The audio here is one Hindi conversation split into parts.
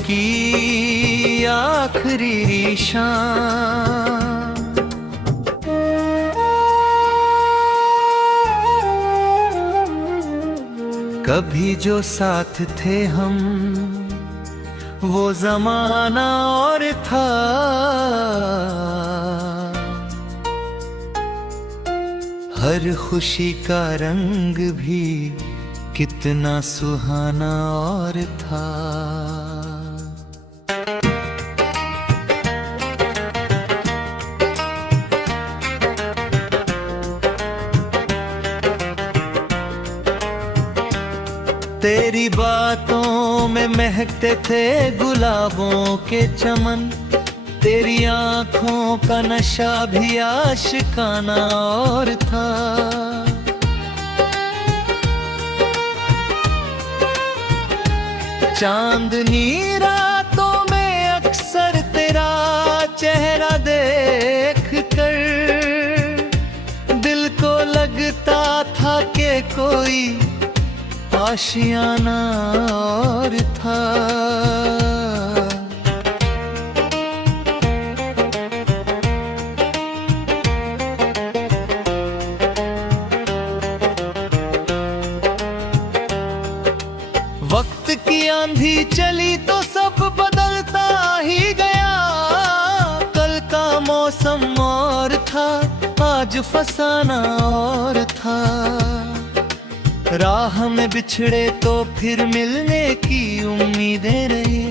की आखिरी शाम। कभी जो साथ थे हम वो जमाना और था, हर खुशी का रंग भी कितना सुहाना और था। तेरी बातों में महकते थे गुलाबों के चमन, तेरी आँखों का नशा भी आशिकाना और था। चांदनी रातों में अक्सर तेरा चेहरा देख कर दिल को लगता था कि कोई आशियाना और था। वक्त की आंधी चली तो सब बदलता ही गया, कल का मौसम और था, आज फसाना और था। राह में बिछड़े तो फिर मिलने की उम्मीदें रही,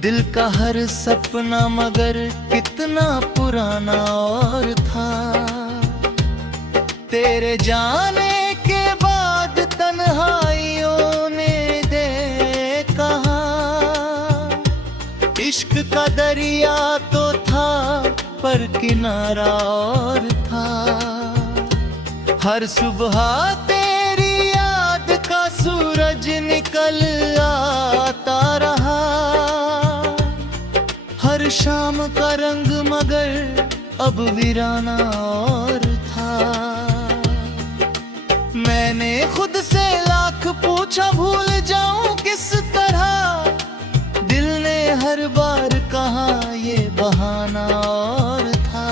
दिल का हर सपना मगर कितना पुराना और था। तेरे जाने के बाद तन्हाइयों ने दे कहा, इश्क का दरिया तो था पर किनारा और था। हर सुबह सूरज निकल आता रहा, हर शाम का रंग मगर अब वीराना और था। मैंने खुद से लाख पूछा भूल जाऊं किस तरह, दिल ने हर बार कहा ये बहाना और था।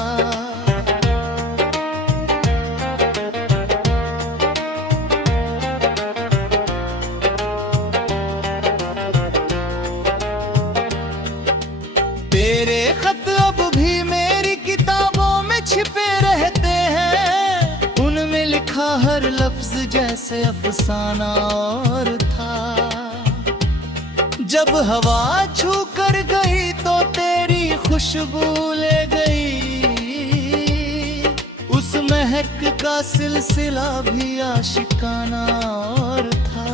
तेरे खत अब भी मेरी किताबों में छिपे रहते हैं, उनमें लिखा हर लफ्ज जैसे अफसाना और था। जब हवा छू कर गई तो तेरी खुशबू ले गई, उस महक का सिलसिला भी आशिकाना और था।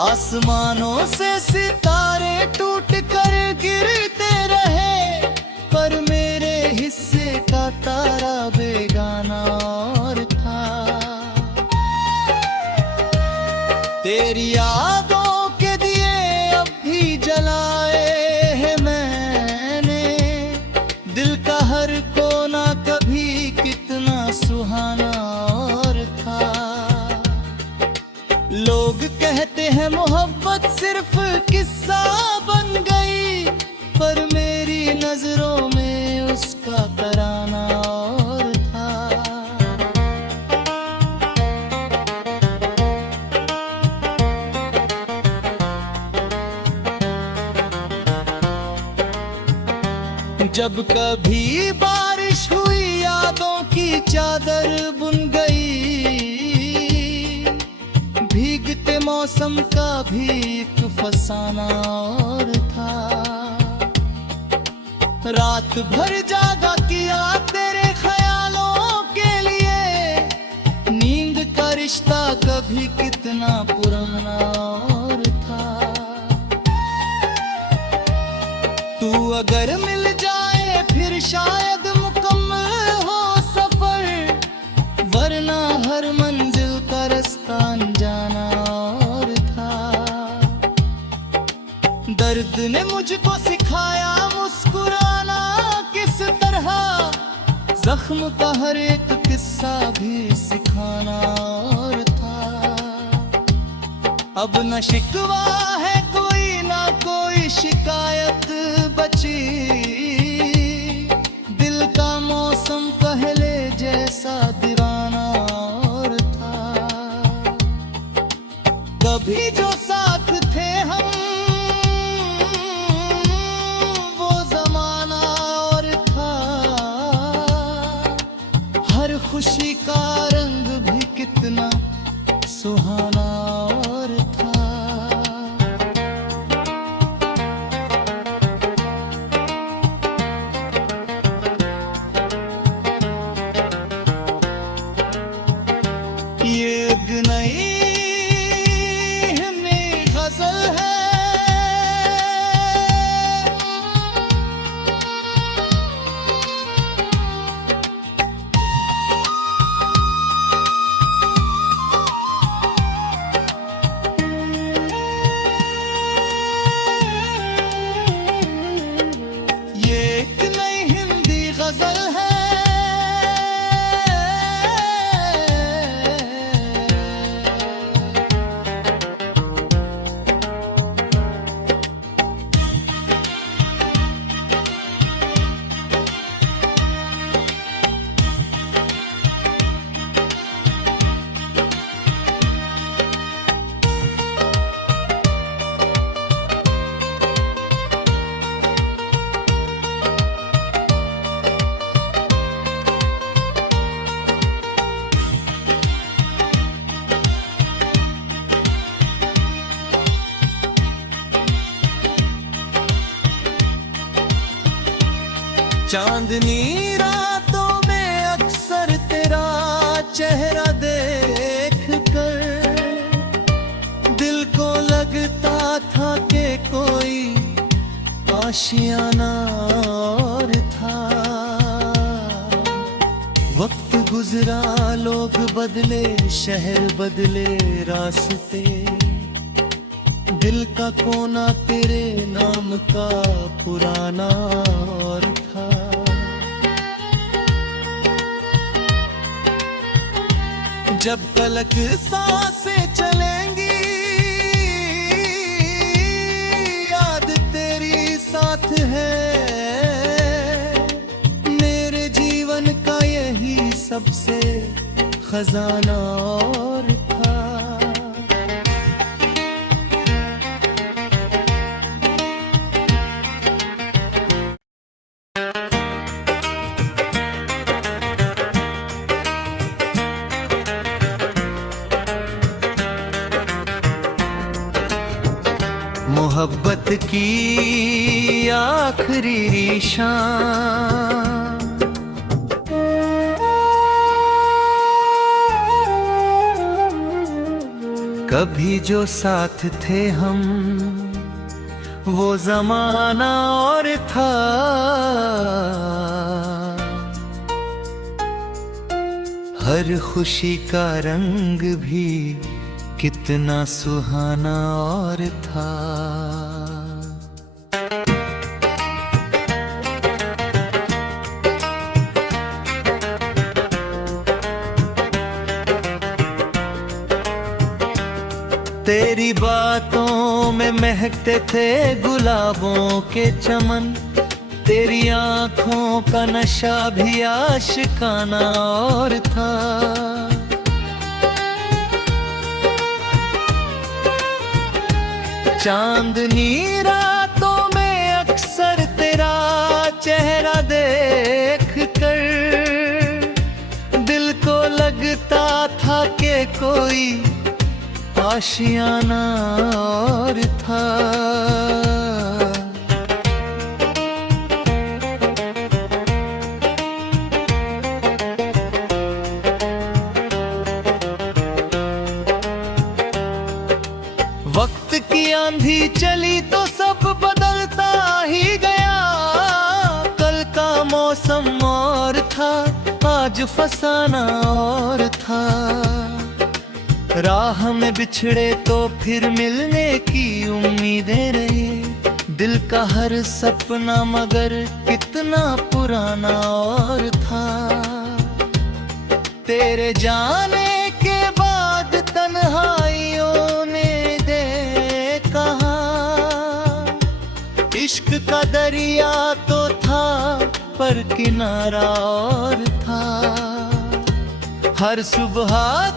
आसमानों से सितारे टूट कर गिरते रहे, पर मेरे हिस्से का तारा बेगाना और था। तेरी यादों के दिए अब भी जलाए हैं मैंने, दिल का हर कोना कभी कितना सुहाना और था। लोग कहते हैं मोहब्बत सिर्फ किस्सा बन गई, पर मेरी नजरों में उसका तराना और था। जब कभी बारिश हुई यादों की चादर बुन गई, भीगते मौसम का भी एक फसाना और था। रात भर जागा किया तेरे ख्यालों के लिए, नींद का रिश्ता कभी कितना पुराना और था। तू अगर मिल जाए फिर शायद मुकम्मल हो सफर, वरना हर मंजिल का रास्ता अनजाना और था। दर्द ने मुझको सिखाया मुस्कुराना किस तरह, जख्म का हर एक किस्सा भी सिखाना और था। अब न शिकवा है कोई ना शिकायत बची, दिल का मौसम पहले जैसा दीवाना और था। कभी जो साथ थे हम वो जमाना और था, हर खुशी का रंग भी कितना सुहाना और था। ये एक नई गजल है, ये एक नई हिंदी गजल है। चांदनी रातों में अक्सर तेरा चेहरा देख कर दिल को लगता था कि कोई आशियाना और था। वक्त गुजरा, लोग बदले, शहर बदले रास्ते, दिल का कोना तेरे नाम का पुराना और था। जब तलक सांसें चलेंगी याद तेरी साथ है, मेरे जीवन का यही सबसे खजाना और था। मोहब्बत की आखिरी शाम, कभी जो साथ थे हम वो जमाना और था। हर खुशी का रंग भी कितना सुहाना और था। तेरी बातों में महकते थे गुलाबों के चमन, तेरी आंखों का नशा भी आशिकाना और था। चांदनी रातों में अक्सर तेरा चेहरा देख कर दिल को लगता था कि कोई आशियाना और था। वक्त की आंधी चली तो सब बदलता ही गया, कल का मौसम और था, आज फसाना और था। राह में बिछड़े तो फिर मिलने की उम्मीदें रही, दिल का हर सपना मगर कितना पुराना और था। तेरे जाने के बाद तन्हाइयों ने दे कहा, इश्क का दरिया तो था पर किनारा और था। हर सुबह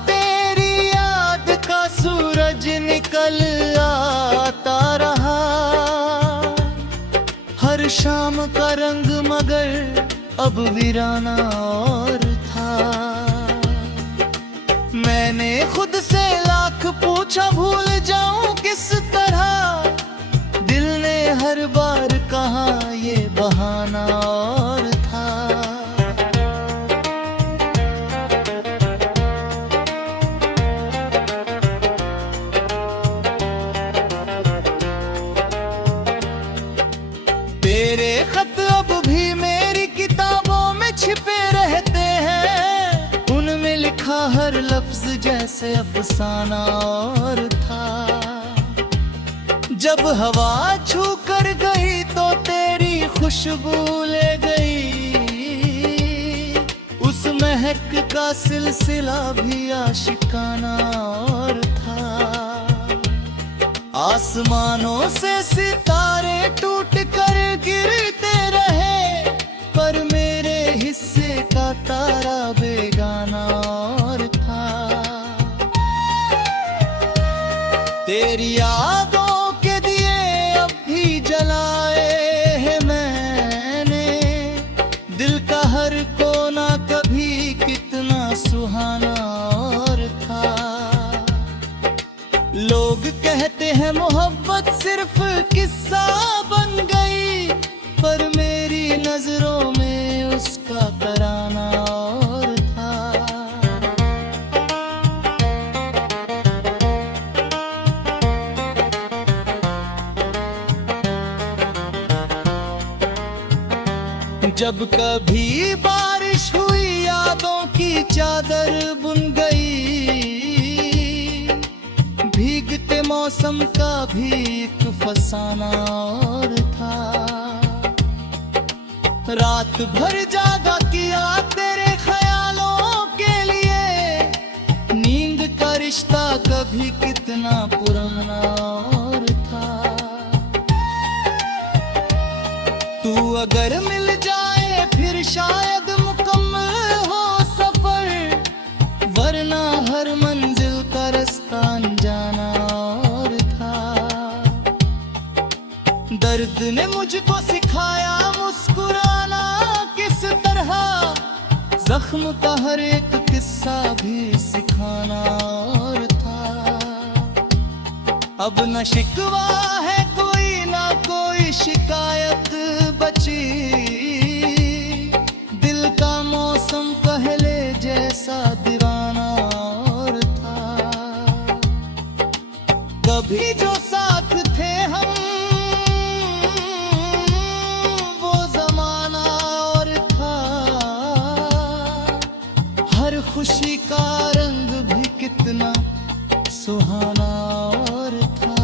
तेरी याद का सूरज निकल आता रहा। हर शाम का रंग मगर अब वीराना और था। मैंने खुद से लाख पूछा भूल जाऊं किस तरह। दिल ने हर बार कहा ये बहाना और था। तेरे खत अब भी मेरी किताबों में छिपे रहते हैं। उनमें लिखा हर लफ्ज जैसे अफसाना और था। जब हवा छू कर गई तो तेरी खुशबू ले गई। उस महक का सिलसिला भी आशिकाना और था। आसमानों से सितारे टूट कर गिरते रहे, पर मेरे हिस्से का तारा बेगाना और था। तेरी यादों के दिए अब भी जलाए हैं मैंने। दिल का हर कोना कभी कितना सुहाना और था। लोग कहते हैं मोहब्बत सिर्फ किस्सा बन गई, पर मेरी नजरों में उसका तराना और था। जब कभी बारिश हुई यादों की चादर बुन गई। भीगते मौसम का भी एक फसाना और था। रात भर जागा किया तेरे ख्यालों के लिए। नींद का रिश्ता कभी कितना पुराना और था। तू अगर मिल जाए फिर शायद मुकम्मल हो सफर, वरना हर मंजिल का रास्ता अनजाना और था। दर्द ने मुझको सिखाया मुस्कुराना किस तरह। जख्म का हर एक किस्सा भी सिखाना और था। अब न शिकवा है कोई ना कोई शिकायत बची। दिल का मौसम पहले जैसा दीवाना और था। कभी जो साथ थे हम वो जमाना और था। हर खुशी का रंग भी कितना सुहाना और था।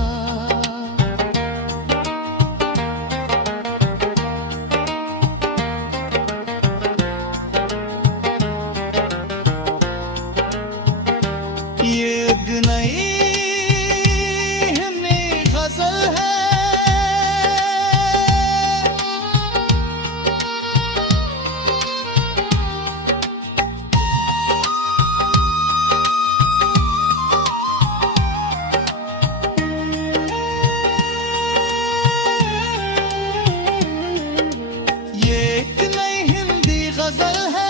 ये एक नई गजल है। ये एक नई हिंदी गजल है।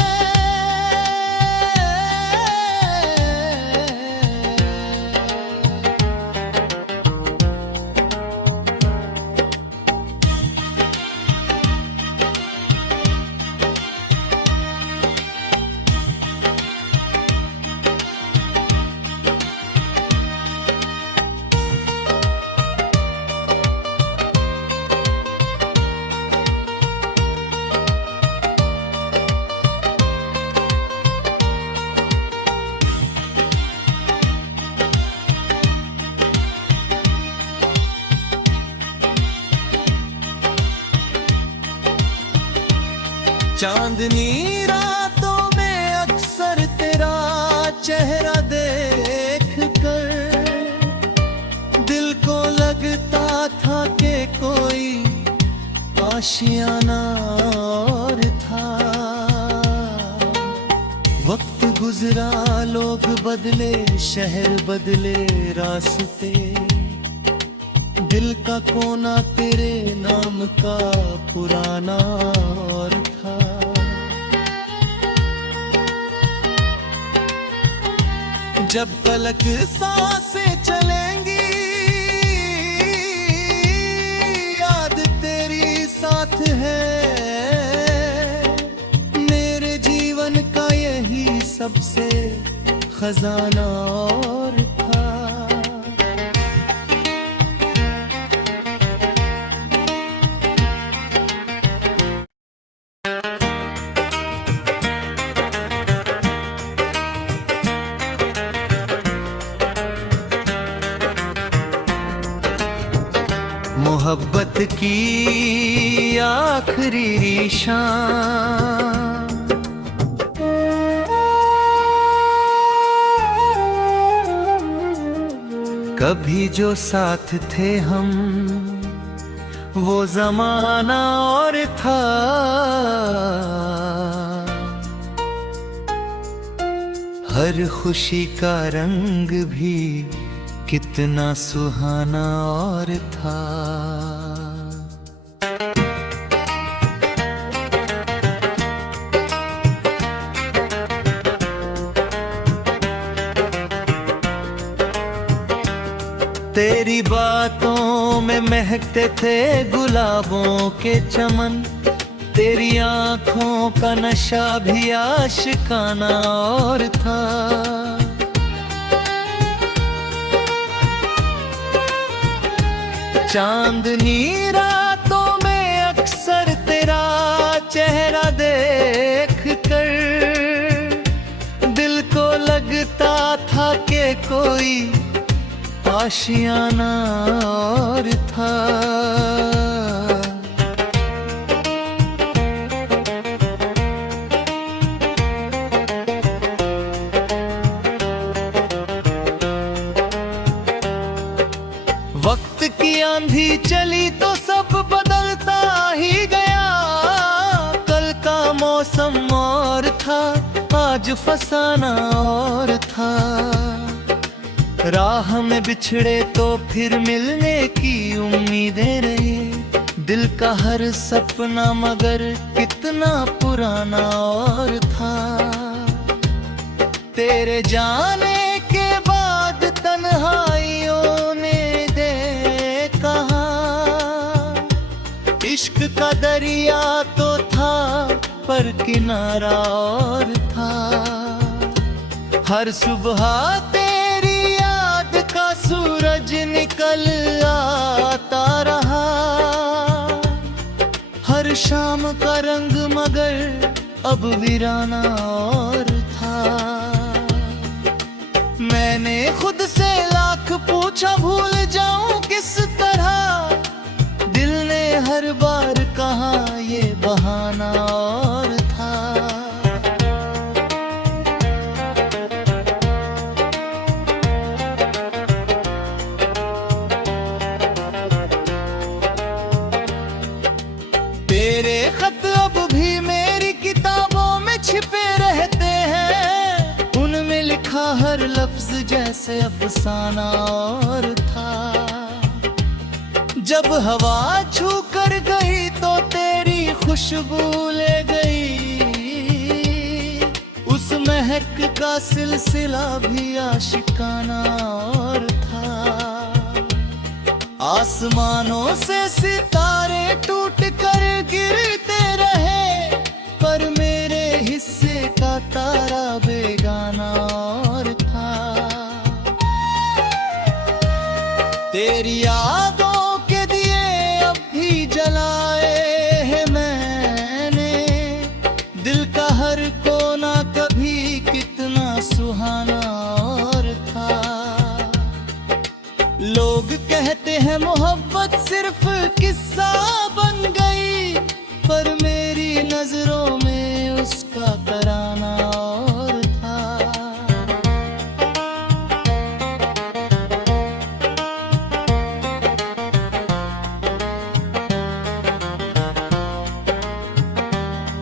चांदनी रातों में अक्सर तेरा चेहरा देख कर दिल को लगता था कि कोई आशियाना और था। वक्त गुजरा, लोग बदले, शहर बदले रास्ते, दिल का कोना तेरे नाम का पुराना और था। जब तलक सांसें चलेंगी, याद तेरी साथ है, मेरे जीवन का यही सबसे खजाना और था। मोहब्बत की आखिरी शाम, कभी जो साथ थे हम, वो जमाना और था। हर खुशी का रंग भी कितना सुहाना और था। तेरी बातों में महकते थे गुलाबों के चमन, तेरी आंखों का नशा भी आशिकाना और था। चांदनी रातों में अक्सर तेरा चेहरा देख कर दिल को लगता था कि कोई आशियाना और था। वक्त की आंधी चली तो सब बदलता ही गया, कल का मौसम और था, आज फसाना और था। राह में बिछड़े तो फिर मिलने की उम्मीदें रही, दिल का हर सपना मगर कितना पुराना और था। तेरे जाने के बाद तन्हाइयों ने दे कहा, इश्क का दरिया तो था पर किनारा और था। हर सुबह तेरी याद का सूरज निकल आता रहा, हर शाम का रंग मगर अब वीराना और था। मैंने खुद से लाख पूछा भूल जाऊं किस तरह, दिल ने हर बार कहा ये बहाना और था। तेरे खत अब भी मेरी किताबों में छिपे रहते हैं, उनमें लिखा हर लफ्ज जैसे अफसाना और था। जब हवा छू कर गई तो तेरी खुशबू ले गई, उस महक का सिलसिला भी आशिकाना और था। आसमानों से सितारे टूट कर गिरते रहे, पर मेरे हिस्से का तारा बेगाना और था। तेरी यादों के दिए अब भी जलाए हैं मैंने, दिल का हर कोना कभी कितना सुहाना और था। लोग कहते हैं मोहब्बत सिर्फ किस्सा बन गई, पर मेरी नजरों में उसका तराना और था।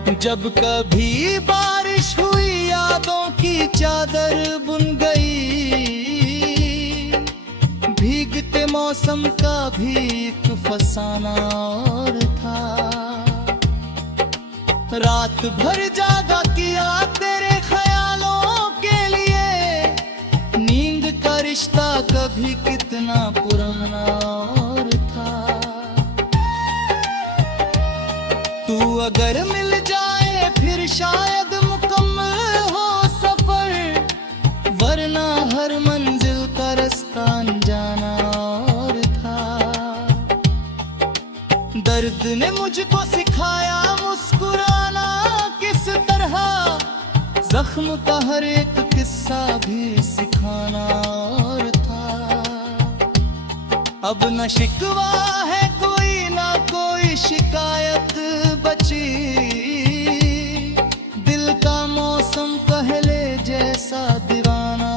जब कभी बारिश हुई यादों की चादर बुन गई, भीगते मौसम का भी एक फसाना और था। रात भर जागा किया तेरे ख्यालों के लिए, नींद का रिश्ता कभी कितना पुराना और था। तू अगर मिल जाए फिर शायद मुकम्मल हो सफर, वरना हर मंजिल का रास्ता अनजाना और था। दर्द ने मुझको सिखाया मुस्कुराना किस तरह, जख्म का हर एक किस्सा भी सिखाना और था। अब न शिकवा है कोई ना कोई शिकायत बची, दिल का मौसम पहले जैसा दीवाना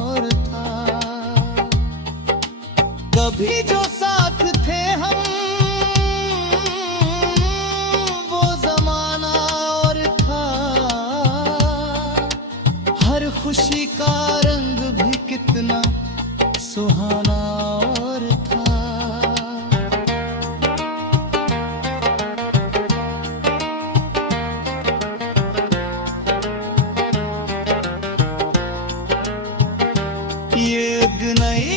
और था। कभी जो साथ थे हम वो जमाना और था, हर खुशी का रंग भी कितना सुहाना और था। ये एक नई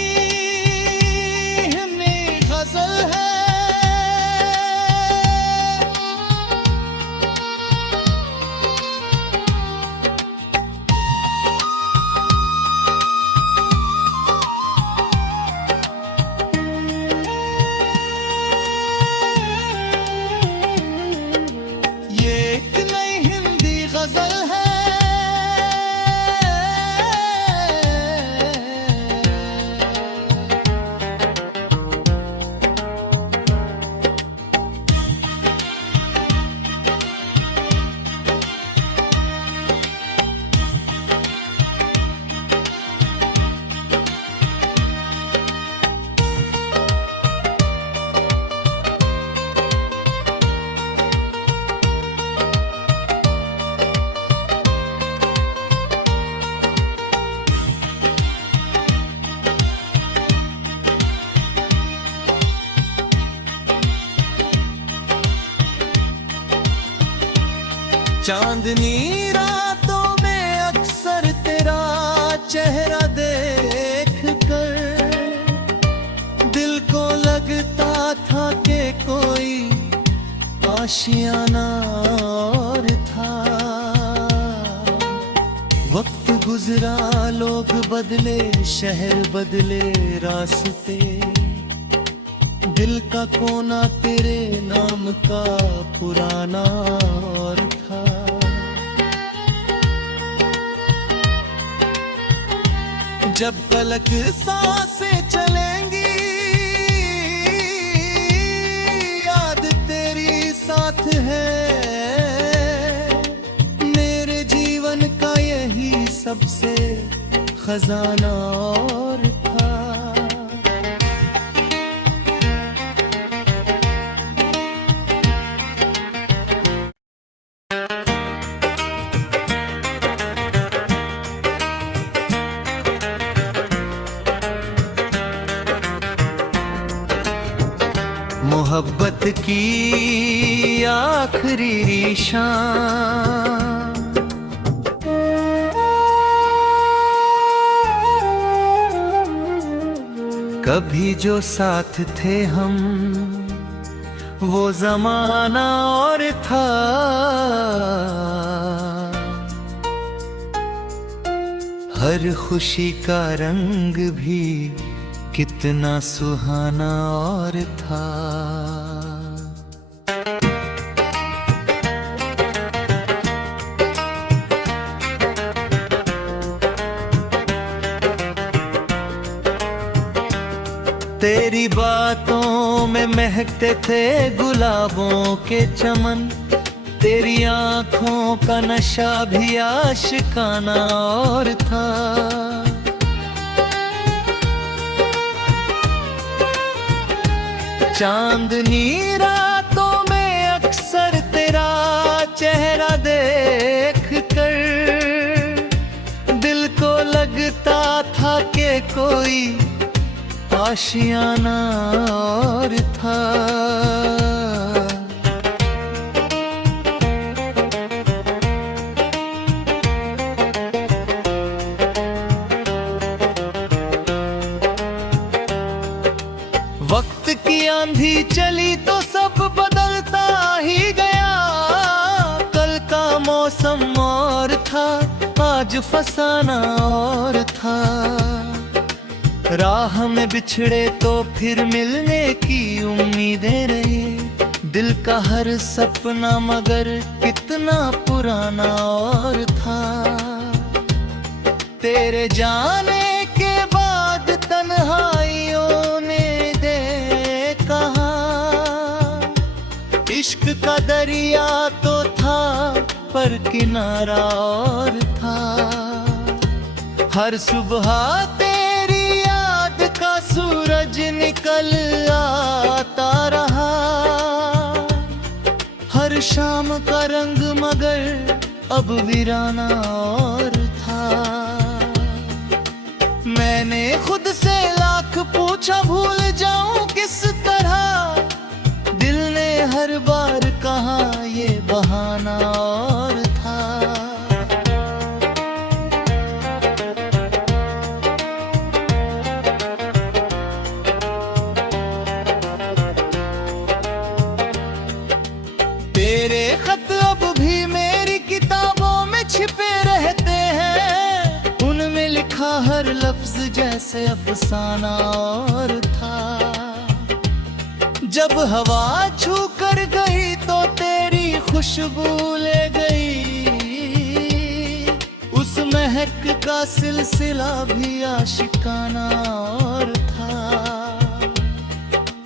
गजल है, ये एक नई हिंदी गजल है। चांदनी रातों में अक्सर तेरा चेहरा देख कर दिल को लगता था कि कोई आशियाना और था। वक्त गुजरा, लोग बदले, शहर बदले रास्ते, दिल का कोना तेरे नाम का पुराना और था। जब तलक सांसें चलेंगी याद तेरी साथ है, मेरे जीवन का यही सबसे खजाना और था। मोहब्बत की आखिरी शाम, कभी जो साथ थे हम वो जमाना और था। हर खुशी का रंग भी कितना सुहाना और था। तेरी बातों में महकते थे गुलाबों के चमन, तेरी आंखों का नशा भी आशिकाना और था। चांदनी रातों में अक्सर तेरा चेहरा देख कर दिल को लगता था कि कोई आशियाना और था। वक्त की आंधी चली तो सब बदलता ही गया। कल का मौसम और था, आज फसाना और था। राह में बिछड़े तो फिर मिलने की उम्मीदें रही। दिल का हर सपना मगर कितना पुराना और था। तेरे जाने के बाद तन्हाइयों ने दे कहा, इश्क का दरिया तो था पर किनारा और था। हर सुबह तेरी याद का सूरज निकल आता रहा। हर शाम का रंग मगर अब वीराना और था। मैंने खुद से लाख पूछा भूल जाऊं किस तरह। दिल ने हर बार कहा ये बहाना और था। तेरे खत अब भी मेरी किताबों में छिपे रहते हैं। उनमें लिखा हर लफ्ज जैसे अफसाना और था। जब हवा छू कर गई तो तेरी खुशबू ले गई। उस महक का सिलसिला भी आशिकाना और था।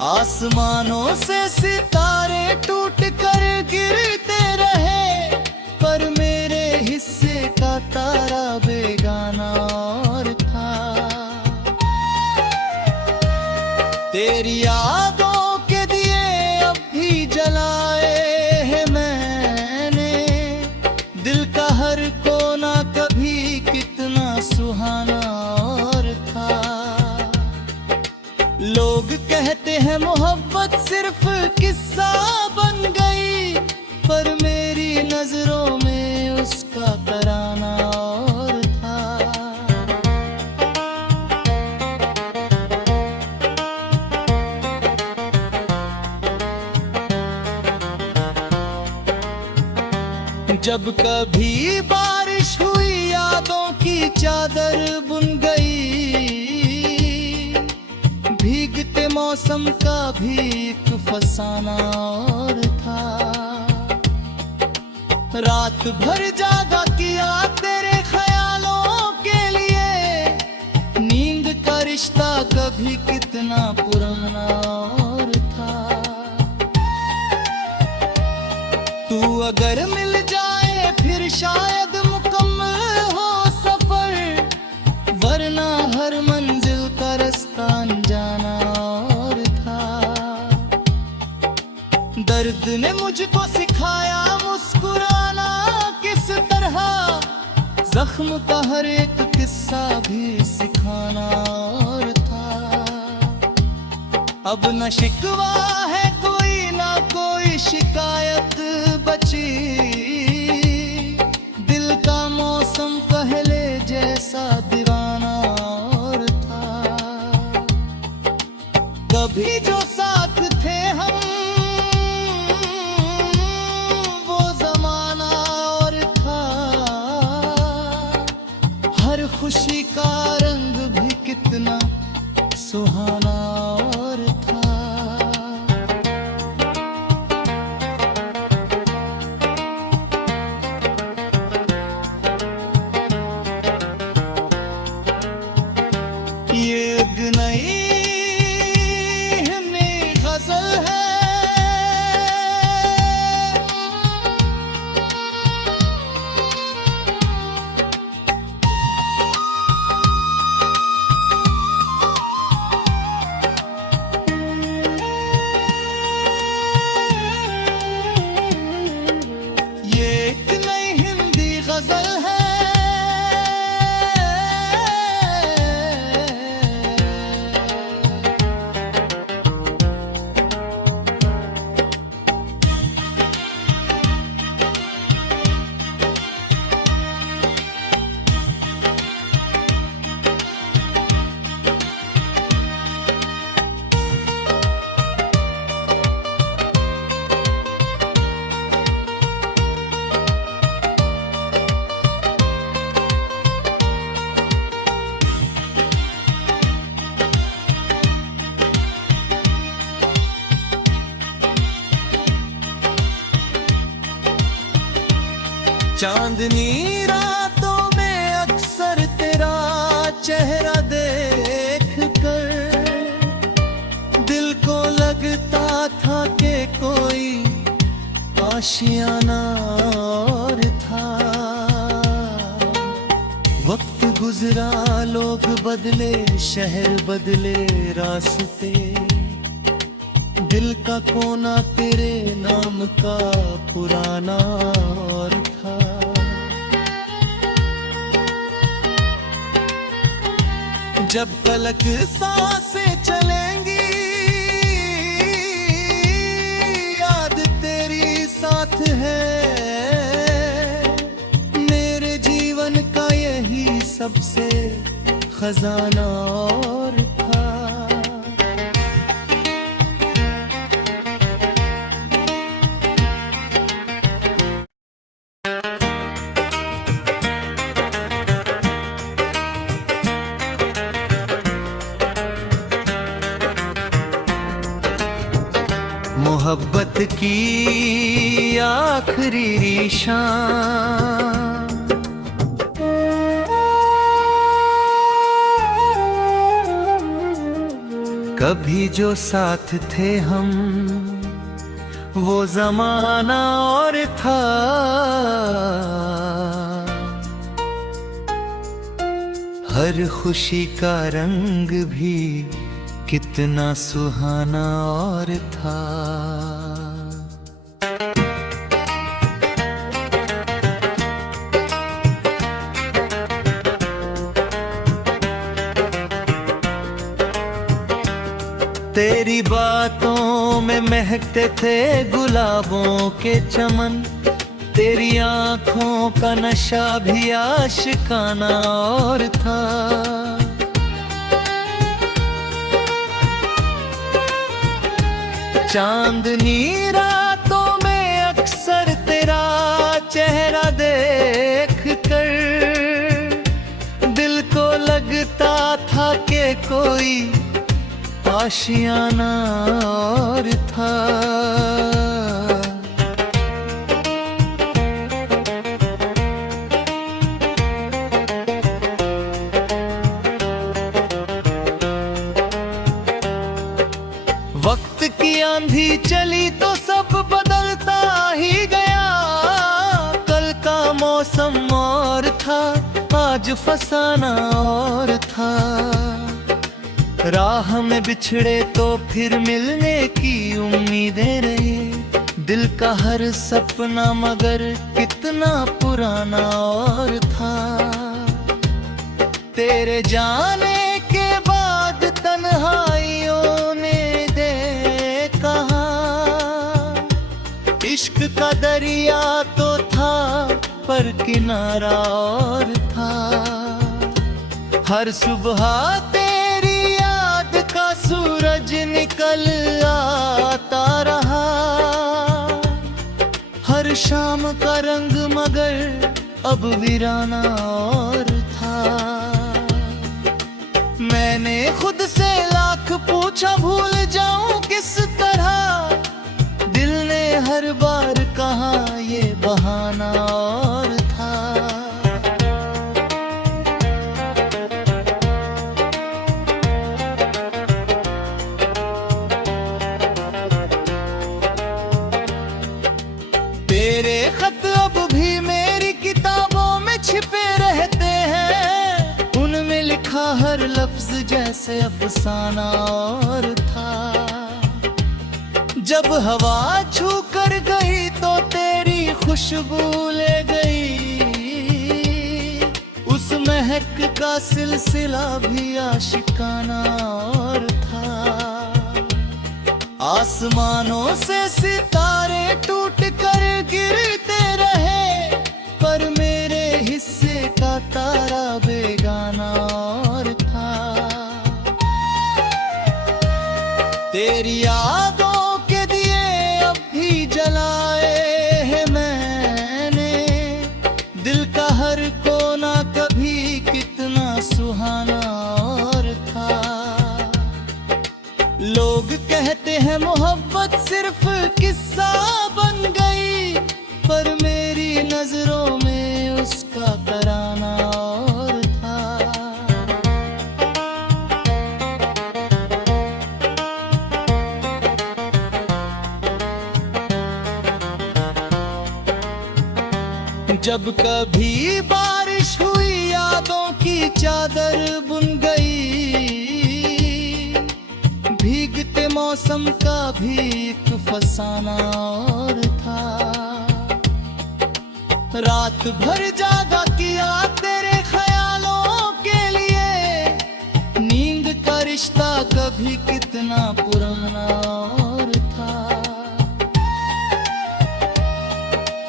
आसमानों से सितारे टूट कर गिरते रहे, पर मेरे हिस्से का तारा बेगाना और था। तेरी यादों के दिए अब भी जलाए हैं मैंने। दिल का हर कोना कभी कितना सुहाना और था। लोग कहते हैं मोहब्बत सिर्फ किस्सा बन गई, पर मेरी नजरों में उसका तराना और था। जब कभी बारिश हुई यादों की चादर बुन गई। भीगते मौसम का भी एक फसाना और था। रात भर जागा किया तेरे ख्यालों के लिए। नींद का रिश्ता कभी कितना पुराना और था। तू अगर मिल जाए फिर शायद मुकम्मल हो सफर, वरना हर मंजिल का रास्ता अनजाना और था। दर्द ने मुझको सिखाया मुस्कुराना किस तरह। जख्म का हर एक किस्सा भी सिखाना और था। अब न शिकवा है कोई ना कोई शिकायत बची। दिल का मौसम पहले जैसा दीवाना और था। कभी जो साथ थे हम वो जमाना और था। हर खुशी का रंग भी कितना सुहाना और था। चांदनी रातों में अक्सर तेरा चेहरा देख कर दिल को लगता था कि कोई आशियाना और था। वक्त गुजरा, लोग बदले, शहर बदले रास्ते, दिल का कोना तेरे नाम का पुराना और था। जब तलक सांसें चलेंगी याद तेरी साथ है, मेरे जीवन का यही सबसे खजाना और था। मोहब्बत की आखिरी शाम, कभी जो साथ थे हम वो जमाना और था। हर खुशी का रंग भी कितना सुहाना और था। तेरी बातों में महकते थे गुलाबों के चमन, तेरी आंखों का नशा भी आशिकाना और था। चांदनी रातों में अक्सर तेरा चेहरा देख कर दिल को लगता था कि कोई आशियाना और था। वक्त की आंधी चली तो सब बदलता ही गया, कल का मौसम और था, आज फसाना और था। राह में बिछड़े तो फिर मिलने की उम्मीदें रही, दिल का हर सपना मगर कितना पुराना और था। तेरे जाने के बाद तन्हाइयों ने दे कहा, इश्क का दरिया तो था पर किनारा और था। हर सुबह तेरी याद का सूरज निकल आता रहा, हर शाम का रंग मगर अब वीराना और था। मैंने खुद से लाख पूछा भूल जाऊं किस तरह, दिल ने हर बार कहा ये बहाना और था। तेरे खत अब भी मेरी किताबों में छिपे रहते हैं, उनमें लिखा हर लफ्ज जैसे अफसाना और था। जब हवा छू कर गई तो तेरी खुशबू ले गई, उस महक का सिलसिला भी आशिकाना और था। आसमानों से सितारे टूट कर गिरते रहे, पर मेरे हिस्से का तारा बेगाना और था। तेरी यादों के दिए अब भी जलाए हैं मैंने, दिल का हर कोना कभी कितना सुहाना और था। लोग कहते हैं सिर्फ किस्सा बन गई, पर मेरी नजरों में जब कभी बारिश हुई यादों की चादर बुन गई, भीगते मौसम का भी एक फसाना और था। रात भर जागा किया तेरे ख्यालों के लिए, नींद का रिश्ता कभी कितना पुराना और था।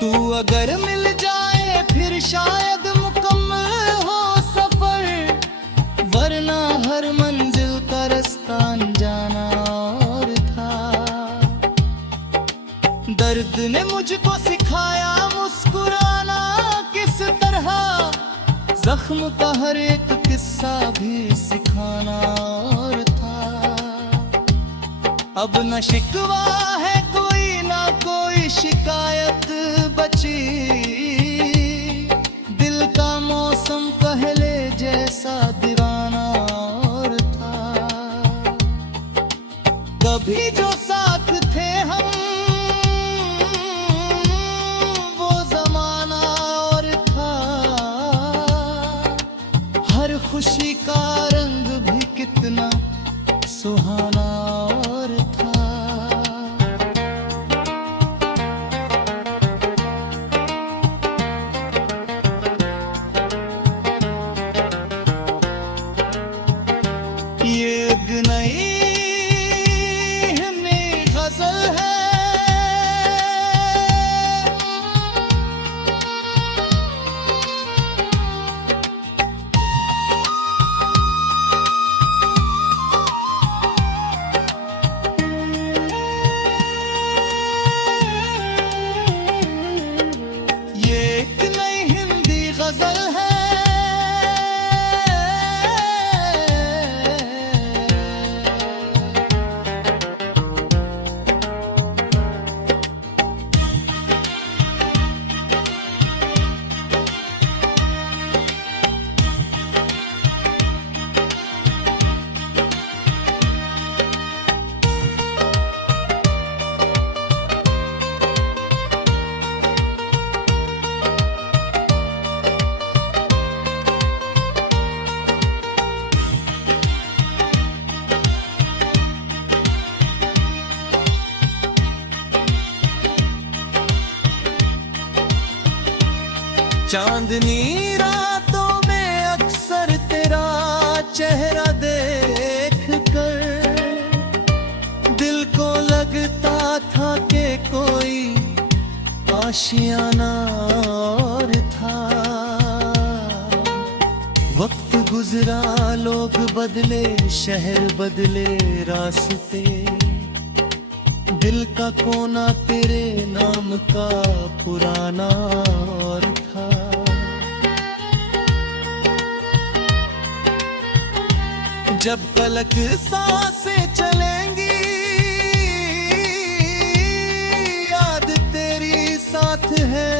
तू अगर मिल जाए फिर शायद मुकम्मल हो सफर, वरना हर मंजिल का रास्ता अनजाना और था। दर्द ने मुझको सिखाया मुस्कुराना किस तरह, जख्म का हर एक किस्सा भी सिखाना और था। अब न शिकवा है कोई ना कोई शिकायत बची, दिल का मौसम पहले जैसा दीवाना और था। कभी जो साथ थे हम वो जमाना और था, हर खुशी का रंग भी कितना सुहाना और था। ये एक नई गजल है, ये एक नई हिंदी गजल है। चांदनी रातों में अक्सर तेरा चेहरा देख कर दिल को लगता था कि कोई आशियाना और था। वक्त गुजरा, लोग बदले, शहर बदले रास्ते, दिल का कोना तेरे नाम का पुराना और था। जब तलक सांसें चलेंगी याद तेरी साथ है,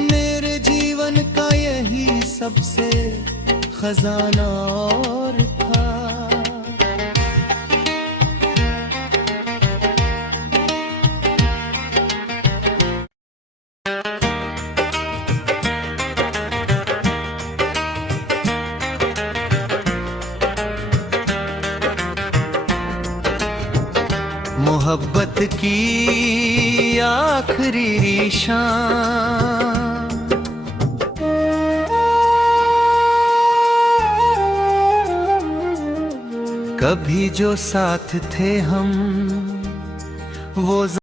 मेरे जीवन का यही सबसे खजाना और था। मोहब्बत की आखिरी शाम, कभी जो साथ थे हम वो